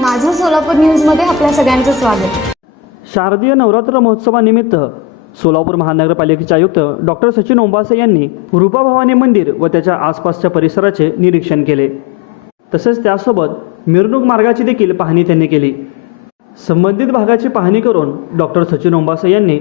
माझं सोलापूर न्यूजमध्ये आपल्या सगळ्यांचं स्वागत. शारदीय नवरात्र महोत्सवानिमित्त सोलापूर महानगरपालिकेचे आयुक्त डॉक्टर सचिन ओंबासे यांनी रूपाभवानी मंदिर व त्याच्या आसपासच्या परिसराचे निरीक्षण केले. तसेच त्यासोबत मिरवणूक मार्गाची देखील पाहणी त्यांनी केली. संबंधित भागाची पाहणी करून डॉक्टर सचिन ओंबासे यांनी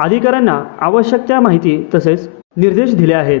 अधिकाऱ्यांना आवश्यक त्या माहिती तसेच निर्देश दिले आहेत.